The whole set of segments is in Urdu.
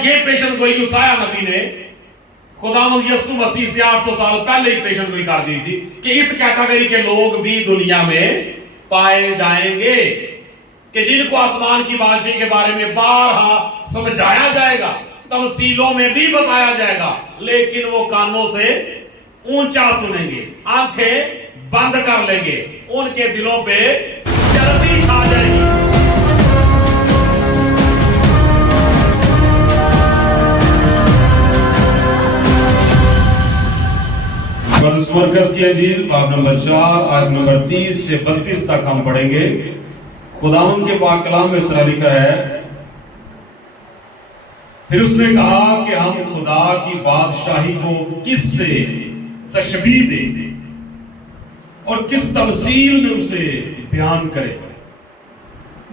اور یہ پیشن گوئی یوسایہ نبی نے خداوند یسوع مسیح سے 800 سال پہلے ہی پیشن گوئی کر دی تھی کہ اس کیٹیگری کے لوگ بھی دنیا میں پائے جائیں گے کہ جن کو آسمان کی بادشاہی کے بارے میں بارہا سمجھایا جائے گا، تمثیلوں میں بھی بتایا جائے گا، لیکن وہ کانوں سے اونچا سنیں گے، آنکھیں بند کر لیں گے، ان کے دلوں پہ چربی چھا جائے گی۔ مقدس مرکز کی انجیل باب نمبر 4 آیت نمبر 30 سے 32 تک ہم پڑھیں گے۔ خداوند کے پاک کلام میں اس طرح لکھا ہے، پھر اس نے کہا کہ ہم خدا کی بادشاہی کو کس سے تشبیہ دیں اور کس تمثیل میں اسے بیان کریں۔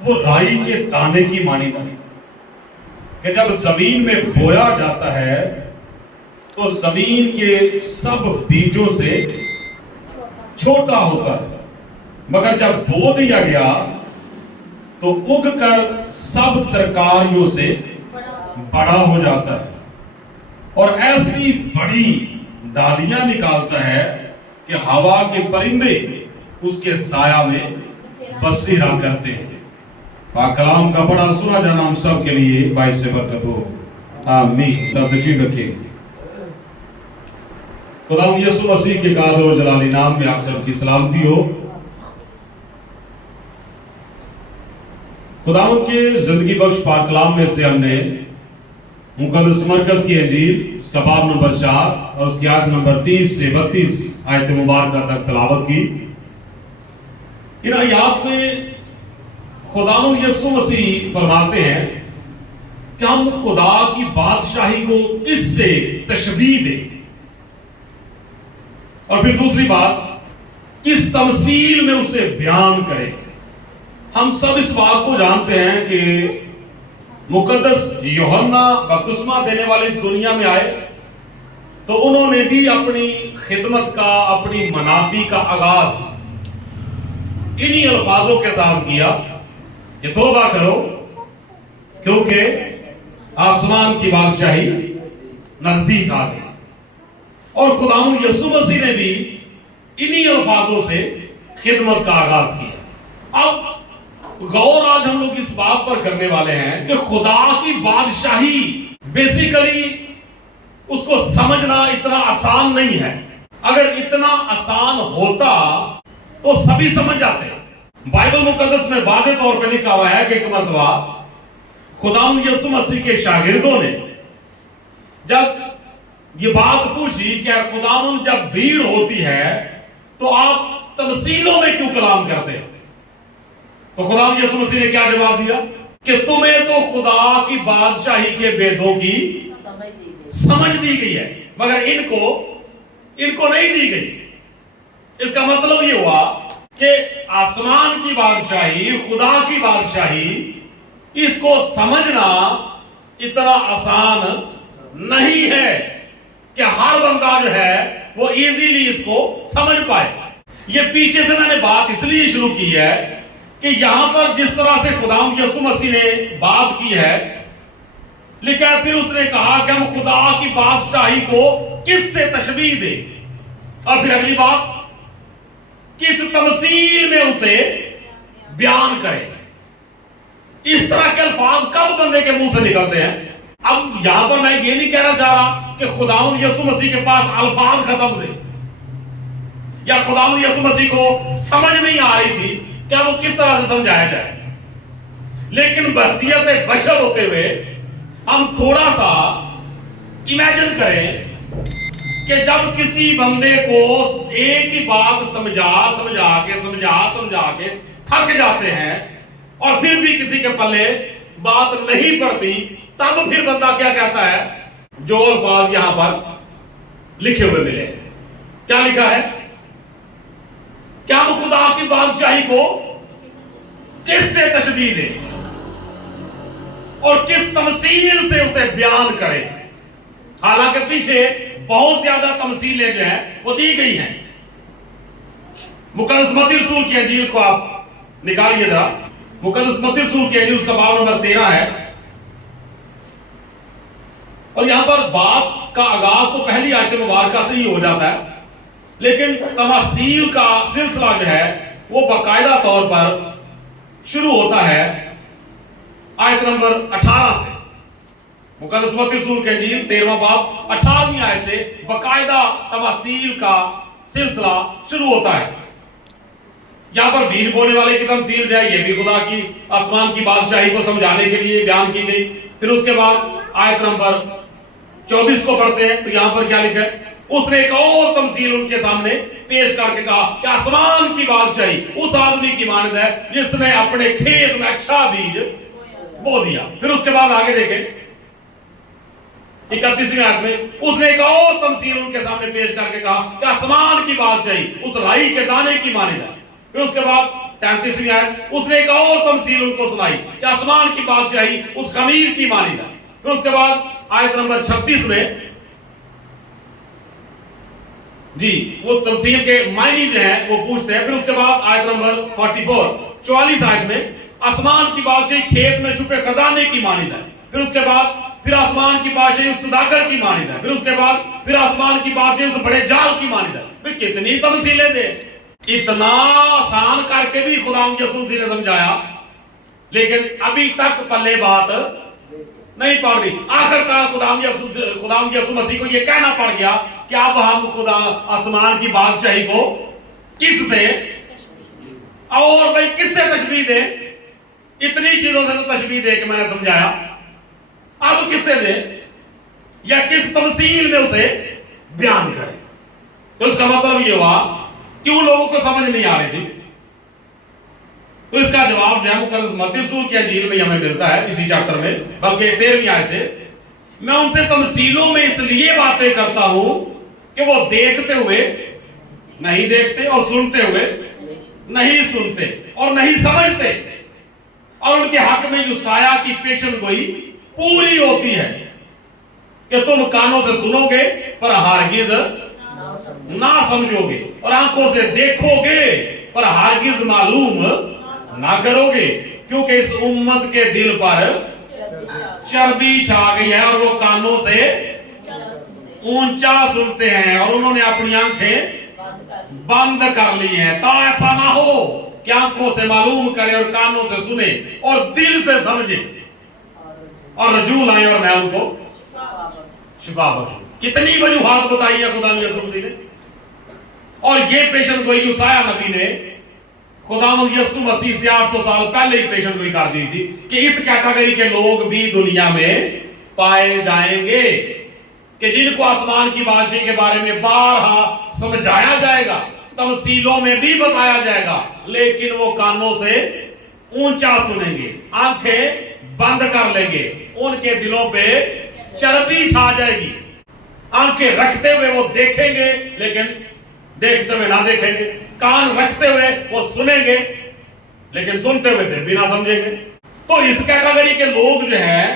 وہ رائی کے دانے کی مانند ہے کہ جب زمین میں بویا جاتا ہے تو زمین کے سب بیجوں سے چھوٹا ہوتا ہے، مگر جب بو دیا گیا تو اگ کر سب ترکاریوں سے بڑا ہو جاتا ہے اور ایسی بڑی ڈالیاں نکالتا ہے کہ ہوا کے پرندے اس کے سایہ میں بسیرا کرتے ہیں۔ پاک کلام کا بڑا سنا جانا ہم سب کے لیے باعث برکت ہو، آمین۔ سب تشریف رکھیں۔ خداوند یسوع مسیح کے قادر و جلالی نام میں آپ سب کی سلامتی ہو۔ خداوند کے زندگی بخش پاک کلام میں سے ہم نے مقدس مرکز کی انجیل اس کا باب نمبر 4 اور اس کی آیت نمبر 30 سے 32 آیت مبارکہ تک تلاوت کی۔ ان آیات میں خداوند یسوع مسیح فرماتے ہیں کہ ہم خدا کی بادشاہی کو کس سے تشبیہ دیں، اور پھر دوسری بات کس تمثیل میں اسے بیان کریں۔ ہم سب اس بات کو جانتے ہیں کہ مقدس یوحنا بپتسمہ دینے والے اس دنیا میں آئے تو انہوں نے بھی اپنی خدمت کا، اپنی منادی کا آغاز انہی الفاظوں کے ساتھ کیا کہ توبہ کرو کیونکہ آسمان کی بادشاہی نزدیک آ گئی۔ اور خداوند یسوع مسیح نے بھی انہی الفاظوں سے خدمت کا آغاز کیا۔ اب غور آج ہم لوگ اس بات پر کرنے والے ہیں کہ خدا کی بادشاہی بیسیکلی اس کو سمجھنا اتنا آسان نہیں ہے۔ اگر اتنا آسان ہوتا تو سبھی سمجھ جاتے ہیں۔ بائبل مقدس میں واضح طور پہ لکھا ہوا ہے کہ ایک مرتبہ خداوند یسوع مسیح کے شاگردوں نے جب یہ بات پوچھی کہ خداوند جب بھیڑ ہوتی ہے تو آپ تمثیلوں میں کیوں کلام کرتے ہیں، تو خداوند یسوع مسیح نے کیا جواب دیا کہ تمہیں تو خدا کی بادشاہی کے بیدوں کی سمجھ دی گئی ہے مگر ان کو نہیں دی گئی۔ اس کا مطلب یہ ہوا کہ آسمان کی بادشاہی، خدا کی بادشاہی، اس کو سمجھنا اتنا آسان نہیں ہے کہ ہر بندہ جو ہے وہ ایزیلی اس کو سمجھ پائے۔ یہ پیچھے سے میں نے بات اس لیے شروع کی ہے کہ یہاں پر جس طرح سے خداوند یسوع مسیح نے بات کی ہے، لکھا ہے پھر اس نے کہا کہ ہم خدا کی بادشاہی کو کس سے تشبیہ دیں، اور پھر اگلی بات کس تمثیل میں اسے بیان کریں۔ اس طرح کے الفاظ کب بندے کے منہ سے نکلتے ہیں؟ اب یہاں پر میں یہ نہیں کہنا چاہ رہا کہ خداوند یسوع مسیح کے پاس الفاظ ختم تھے یا خداوند یسوع مسیح کو سمجھ نہیں آ رہی تھی کیا وہ کس طرح سے سمجھایا جائے، لیکن بحیثیت بشر ہوتے ہوئے ہم تھوڑا سا امیجن کریں کہ جب کسی بندے کو ایک ہی بات سمجھا کے تھک جاتے ہیں اور پھر بھی کسی کے پلے بات نہیں پڑتی، تب پھر بندہ کیا کہتا ہے؟ جو الفاظ یہاں پر لکھے ہوئے ملے ہیں، کیا لکھا ہے؟ کیا ہم خدا کی بادشاہی کو کس سے تشبیہ دیں اور کس تمثیل سے اسے بیان کریں؟ حالانکہ پیچھے بہت زیادہ تمثیلیں جو ہیں وہ دی گئی ہیں۔ مقدس متی رسول کی انجیل کو آپ نکالیے ذرا، مقدس متی رسول کی انجیل اس کا باب نمبر 13 ہے، اور یہاں پر بات کا آغاز تو پہلی آیت مبارکہ سے ہی ہو جاتا ہے، لیکن تماثیل کا سلسلہ جو ہے وہ باقاعدہ طور پر شروع ہوتا ہے آیت نمبر 18 سے۔ مقدس متی رسول کے انجیل 13واں باب 18ویں آیت سے باقاعدہ تماثیل کا سلسلہ شروع ہوتا ہے۔ یہاں پر بھیڑ بونے والے کی تمثیل جو ہے یہ بھی خدا کی آسمان کی بادشاہی کو سمجھانے کے لیے بیان کی گئی۔ پھر اس کے بعد آیت نمبر 24 کو پڑھتے ہیں تو یہاں پر کیا لکھا ہے؟ اس نے ایک اور تمثیل ان کے سامنے پیش کر کے کہا کہ آسمان کی بادشاہی اس آدمی کی مانند ہے جس نے اپنے کھیت میں اچھا بیج بو دیا۔ پھر اس کے بعد آگے دیکھیں 31ویں آیت میں اس نے ایک اور تمثیل ان کے سامنے پیش کر کے کہا کہ آسمان کی بادشاہی اس رائی کے دانے کی مانند ہے۔ پھر اس کے بعد 33ویں آیت اس نے ایک اور تمثیل ان کو سنائی کہ آسمان کی بادشاہی اس خمیر کی مانند ہے۔ پھر اس کے بعد آیت نمبر 36 میں جی وہ تمثیل کے معنی جو ہیں وہ پوچھتے ہیں۔ پھر اس کے بعد آیت نمبر 44 آیت میں آسمان کی بادشاہی کھیت میں چھپے خزانے کی مانند ہے۔ پھر اس کے بعد پھر آسمان کی بادشاہی اس سوداگر کی مانند ہے۔ پھر اس کے بعد پھر آسمان کی بادشاہی اس بڑے جال کی مانند ہے۔ پھر کتنی تمثیلیں دے، اتنا آسان کر کے بھی خدا یسوع مسیح نے سمجھایا، لیکن ابھی تک پلے بات نہیں پڑ دی۔ آخر کار خدا یسوع مسیح کو یہ کہنا پڑ گیا کہ اب ہم خدا آسمان کی بادشاہی کو کس سے اور بھائی کس سے تشبیہ دیں؟ اتنی چیزوں سے تو تشبیہ دے کے میں نے سمجھایا، اب کس سے دیں یا کس تمثیل میں اسے بیان کریں؟ تو اس کا مطلب یہ ہوا کیوں لوگوں کو سمجھ نہیں آ رہی تھی؟ تو اس کا جواب جو ہے مقدس متی رسول کی انجیل میں ہمیں ملتا ہے اسی چیپٹر میں، بلکہ 13ویں آیت سے میں ان سے تمثیلوں میں اس لیے باتیں کرتا ہوں کہ وہ دیکھتے ہوئے نہیں دیکھتے اور سنتے ہوئے نہیں سنتے اور نہیں سمجھتے، اور ان کے حق میں یسایہ کی پیشن گوئی پوری ہوتی ہے کہ تم کانوں سے سنو گے پر ہرگز نہ سمجھو گے، اور آنکھوں سے دیکھو گے پر ہرگز معلوم نہ کرو گے، کیونکہ اس امت کے دل پر چربی چھا گئی ہے اور وہ کانوں سے اونچا سنتے ہیں اور انہوں نے اپنی آنکھیں بند کر لی ہیں، تا ایسا نہ ہو کہ آنکھوں سے معلوم کرے اور کانوں سے سنے اور دل سے سمجھے اور رجوع لائیں اور میں ان کو شفا بخشوں۔ کتنی وجوہات بتائی ہے خدا یسوع مسیح نے، اور یہ پیشن گوئی یسایہ نبی نے خداوند یسوع مسیح سے 800 سال پہلے ہی پیشن گوئی کر دی تھی کہ اس کیٹیگری کے لوگ بھی دنیا میں پائے جائیں گے کہ جن کو آسمان کی بادشاہی کے بارے میں بارہا سمجھایا جائے گا، تمثیلوں میں بھی بتایا جائے گا، لیکن وہ کانوں سے اونچا سنیں گے، آنکھیں بند کر لیں گے، ان کے دلوں پہ چربی چھا جائے گی، آنکھیں رکھتے ہوئے وہ دیکھیں گے لیکن دیکھتے ہوئے نہ دیکھیں گے، کان رکھتے ہوئے وہ سنیں گے لیکن سنتے ہوئے پھر بھی نہ سمجھیں گے۔ تو اس کیٹیگری کے لوگ جو ہیں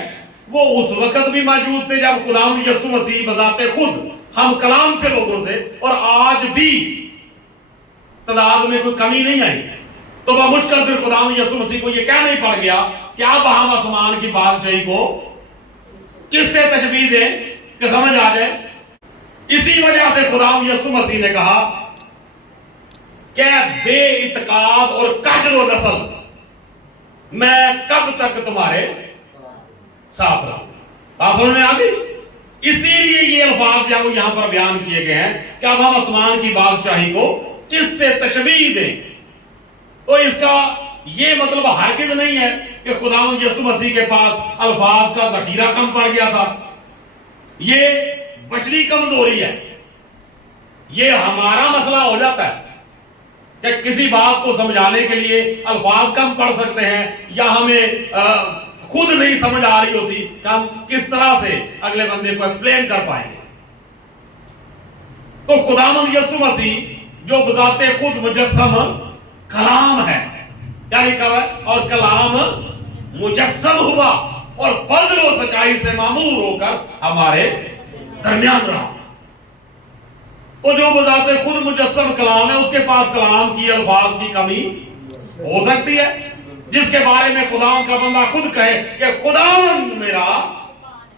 وہ اس وقت بھی موجود تھے جب خداوند یسوع مسیح بذات خود ہم کلام تھے لوگوں سے، اور آج بھی تعداد میں کوئی کمی نہیں آئی۔ تو بمشکل پھر خداوند یسوع مسیح کو یہ کہنا ہی پڑ گیا کہ اب ہم آسمان کی بادشاہی کو کس سے تشبیہ دیں کہ سمجھ آ جائے۔ اسی وجہ سے خداوند یسوع مسیح نے کہا کہ بے اعتقاد اور کجر و نسل میں کب تک تمہارے ساتھ رہا۔ بات سمجھ میں آ گئی؟ اسی لیے یہ الفاظ جو یہاں پر بیان کیے گئے ہیں کہ اب ہم آسمان کی بادشاہی کو کس سے تشبیہ دیں۔ تو اس کا یہ مطلب ہرگز نہیں ہے کہ خداوند یسوع مسیح کے پاس الفاظ کا ذخیرہ کم پڑ گیا تھا، یہ بشری کمزوری ہے، یہ ہمارا مسئلہ ہو جاتا ہے کہ کسی بات کو سمجھانے کے لیے الفاظ کم پڑ سکتے ہیں، یا ہمیں خود نہیں سمجھ آ رہی ہوتی کہ ہم کس طرح سے اگلے بندے کو ایکسپلین کر پائیں گے۔ تو خداوند یسوع مسیح جو بذات خود مجسم کلام ہے، کیا لکھا ہوا ہے؟ اور کلام مجسم ہوا اور فضل و سچائی سے معمور ہو کر ہمارے درمیان رہا۔ تو جو بذات خود مجسم کلام ہے، اس کے پاس کلام کی الفاظ کی کمی ہو سکتی ہے، جس کے بارے میں خداوند کا بندہ خود کہے کہ خداوند میرا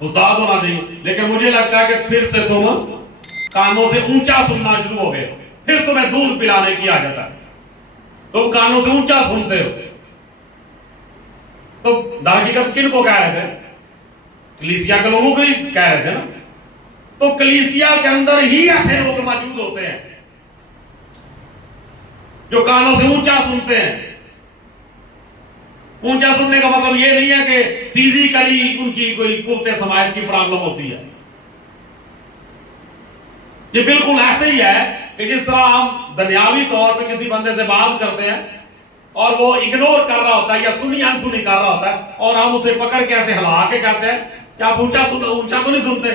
استاد ہونا چاہیے. لیکن مجھے لگتا ہے کہ پھر سے تم کانوں سے اونچا سننا شروع ہو گئے. پھر تمہیں دودھ پلانے کی عادت ہے, تم کانوں سے اونچا سنتے ہو. تو حقیقت کن کو کہہ رہے تھے؟ کلیسیا کے لوگوں کو ہی کہہ رہے تھے نا. تو کلیسیا کے اندر ہی ایسے لوگ موجود ہوتے ہیں جو کانوں سے اونچا سنتے ہیں. اونچا سننے کا مطلب یہ نہیں ہے کہ فزیکلی ان کی کوئی قوت سماعت کی پرابلم ہوتی ہے. یہ بالکل ایسے ہی ہے کہ جس طرح ہم دنیاوی طور پہ کسی بندے سے بات کرتے ہیں اور وہ اگنور کر رہا ہوتا ہے یا سنی انسنی کر رہا ہوتا ہے, اور ہم اسے پکڑ کے ایسے ہلا کے کہتے ہیں کہ آپ اونچا تو نہیں سنتے.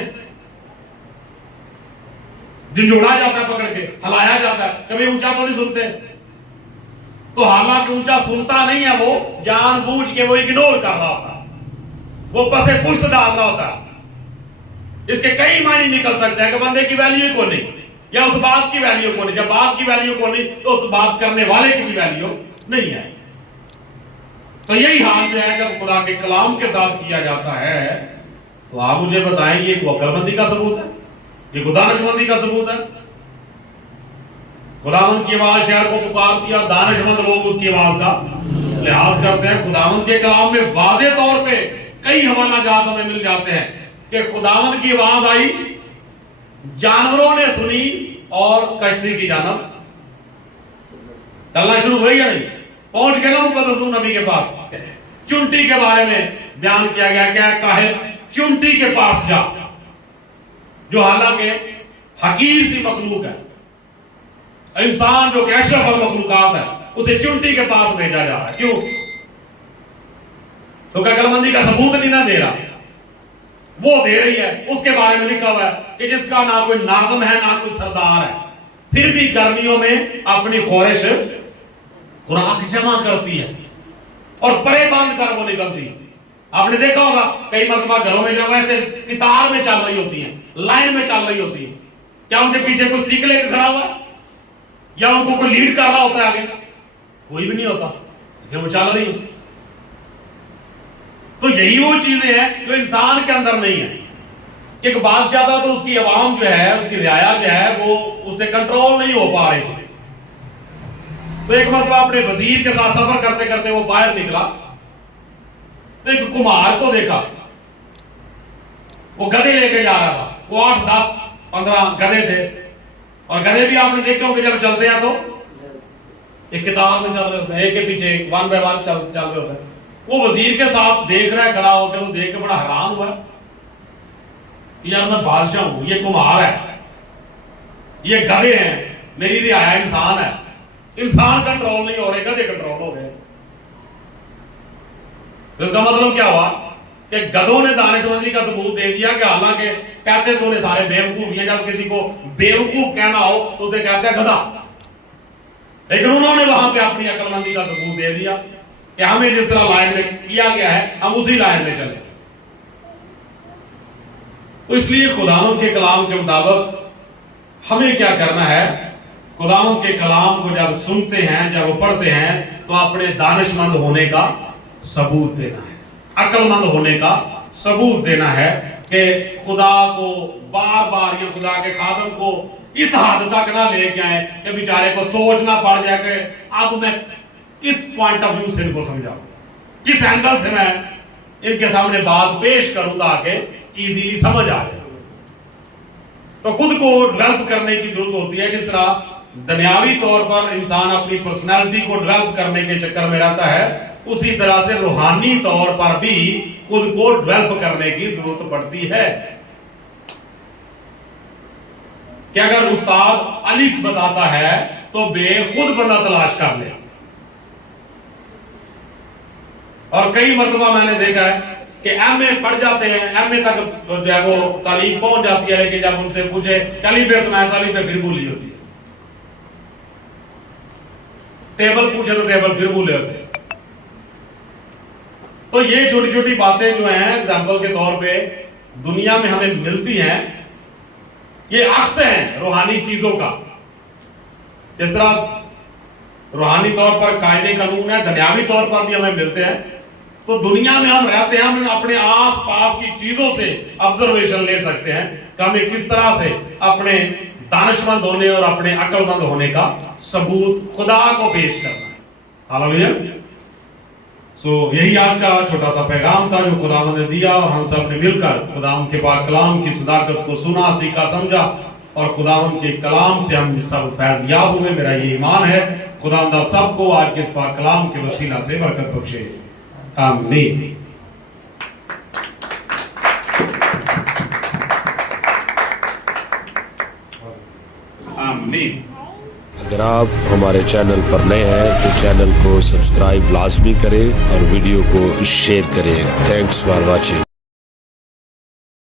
جھنجھوڑا جاتا ہے, پکڑ کے ہلایا جاتا ہے, کبھی اونچا تو نہیں سنتے. تو حالانکہ اونچا سنتا نہیں ہے, وہ جان بوجھ کے وہ اگنور کر رہا ہوتا ہے, وہ پسے پشت ڈال رہا ہوتا ہے. اس کے کئی معنی نکل سکتے ہیں کہ بندے کی ویلیو کو نہیں, یا اس بات کی ویلیو کو نہیں. جب بات کی ویلیو کو نہیں تو اس بات کرنے والے کی بھی ویلیو نہیں ہے. تو یہی حال جو ہے جب خدا کے کلام کے ساتھ کیا جاتا ہے, تو آپ مجھے بتائیں یہ عقل مندی کا ثبوت ہے, یہ دانش مندی کا ثبوت ہے. خداوند کی آواز شہر کو پکارتی ہے اور دانش مند لوگ اس کی آواز کا لحاظ کرتے ہیں. خداوند کے کلام میں واضح طور پہ کئی حوالہ جات ہمیں مل جاتے ہیں کہ خداوند کی آواز آئی, جانوروں نے سنی اور کشتی کی جانب چلنا شروع ہوئی یا نہیں. پہنچ کے نا مقدس نبی کے پاس, چونٹی کے بارے میں بیان کیا گیا کہ کاہل چونٹی کے پاس جا, جو حالانکہ حقیر سی مخلوق ہے, انسان جو کہ اشرف المخلوقات ہے, اسے چونٹی کے پاس بھیجا جا رہا ہے. کیوں؟ تو عقل مندی کا ثبوت نہیں نہ دے رہا, وہ دے رہی ہے. اس کے بارے میں لکھا ہوا ہے کہ جس کا نہ کوئی ناظم ہے نہ کوئی سردار ہے, پھر بھی گرمیوں میں اپنی خورش خوراک جمع کرتی ہے اور پرے باندھ کر وہ نکلتی ہے. آپ نے دیکھا ہوگا کئی مرتبہ گھروں میں جو ایسے قطار میں چل رہی ہوتی ہیں, لائن میں چل رہی ہوتی ہیں, کیا ان کے پیچھے کوئی سٹیک لے کے کھڑا ہوا ہے یا ان کو کوئی لیڈ کر رہا ہوتا ہے آگے؟ کوئی بھی نہیں ہوتا, لیکن وہ چل رہی ہیں. تو یہی وہ چیزیں ہیں جو انسان کے اندر نہیں ہے. ایک بات زیادہ تو اس کی عوام جو ہے, اس کی رعایا جو ہے, وہ اس سے کنٹرول نہیں ہو پا رہی تھی. تو ایک مرتبہ اپنے وزیر کے ساتھ سفر کرتے کرتے وہ باہر نکلا تو ایک کمہار کو دیکھا, وہ گدھے لے کے جا رہا تھا. وہ 8 10 15 گدھے تھے, اور گدھے بھی آپ نے دیکھے ہوں کہ جب چلتے ہیں تو ایک قطار میں چل رہے ہوتے ہیں, ایک کے پیچھے ایک, 1 by 1 چل رہے ہوتے ہیں. وہ وزیر کے ساتھ دیکھ رہا ہے کھڑا ہو کے, وہ دیکھ کے بڑا حیران ہوا کہ یار میں بادشاہ ہوں, یہ کمہار ہے, یہ گدھے ہیں, میری رعایا انسان ہے, انسان کنٹرول نہیں ہو رہے, گدھے کنٹرول ہو گئے. اس کا مطلب کیا ہوا کہ گدھوں نے دانش مندی کا ثبوت دے دیا کہ حالانکہ کہتے تو انہیں سارے بیوقوف ہیں, جب کسی کو بیوقوف کہنا ہو تو اسے کہتے ہیں گدھا, لیکن انہوں نے وہاں پہ اپنی عقل مندی کا ثبوت دے دیا کہ ہمیں جس طرح لائن میں کیا گیا ہے ہم اسی لائن میں چلیں. تو اس لیے خداوند کے کلام کے مطابق ہمیں کیا کرنا ہے؟ خداوند کے کلام کو جب سنتے ہیں, جب وہ پڑھتے ہیں, تو اپنے دانش مند ہونے کا ثبوت دینا ہے, عقل مند ہونے کا ثبوت دینا ہے کہ خدا کو بار بار, یہ خدا کے خادم کو اس حد تک نہ لے کے آئے کہ بیچارے کو سوچنا پڑ جائے کہ اب میں کس پوائنٹ آف ویو سے ان کو سمجھاؤں, کس اینگل سے میں ان کے سامنے بات پیش کروں تاکہ ایزیلی سمجھ آئے. تو خود کو ڈیولپ کرنے کی ضرورت ہوتی ہے. جس طرح دنیاوی طور پر انسان اپنی پرسنالٹی کو ڈیولپ کرنے کے چکر میں رہتا ہے, اسی طرح سے روحانی طور پر بھی خود کو ڈیولپ کرنے کی ضرورت پڑتی ہے. کہ اگر استاد الف بتاتا ہے تو بے خود بندہ تلاش کر لے. اور کئی مرتبہ میں نے دیکھا ہے کہ ایم اے پڑھ جاتے ہیں, ایم اے تک جو ہے وہ تعلیم پہنچ جاتی ہے, لیکن جب ان سے پوچھے الف بے سنائے تو الف بے پھر بھولی ہوتی ہے, ٹیبل پوچھے تو ٹیبل پھر بھولے ہوتے ہیں. تو یہ چھوٹی چھوٹی باتیں جو ہیں ایگزامپل کے طور پہ دنیا میں ہمیں ملتی ہیں, یہ عکس ہیں روحانی چیزوں کا. جس طرح روحانی طور پر قاعدے قانون ہے, دنیاوی طور پر بھی ہمیں ملتے ہیں. تو دنیا میں ہم رہتے ہیں, ہم اپنے آس پاس کی چیزوں سے آبزرویشن لے سکتے ہیں کہ ہمیں کس طرح سے اپنے دانشمند ہونے اور اپنے عقل مند ہونے کا ثبوت خدا کو پیش کرنا ہے. ہاللیلویا. یہی آج کا چھوٹا سا پیغام تھا جو خدا نے دیا, اور ہم سب نے مل کر خدا کے پاک کلام کی صداقت کو سنا, سیکھا, سمجھا, اور خدا کے کلام سے ہم سب فیض یاب ہوئے. میرا یہ ایمان ہے خدا آپ سب کو آج کے اس پاک کلام کے وسیلہ سے برکت بخشے. آمین. آمین. اگر آپ ہمارے چینل پر نئے ہیں تو چینل کو سبسکرائب لازمی کریں اور ویڈیو کو شیئر کریں. Thanks for watching.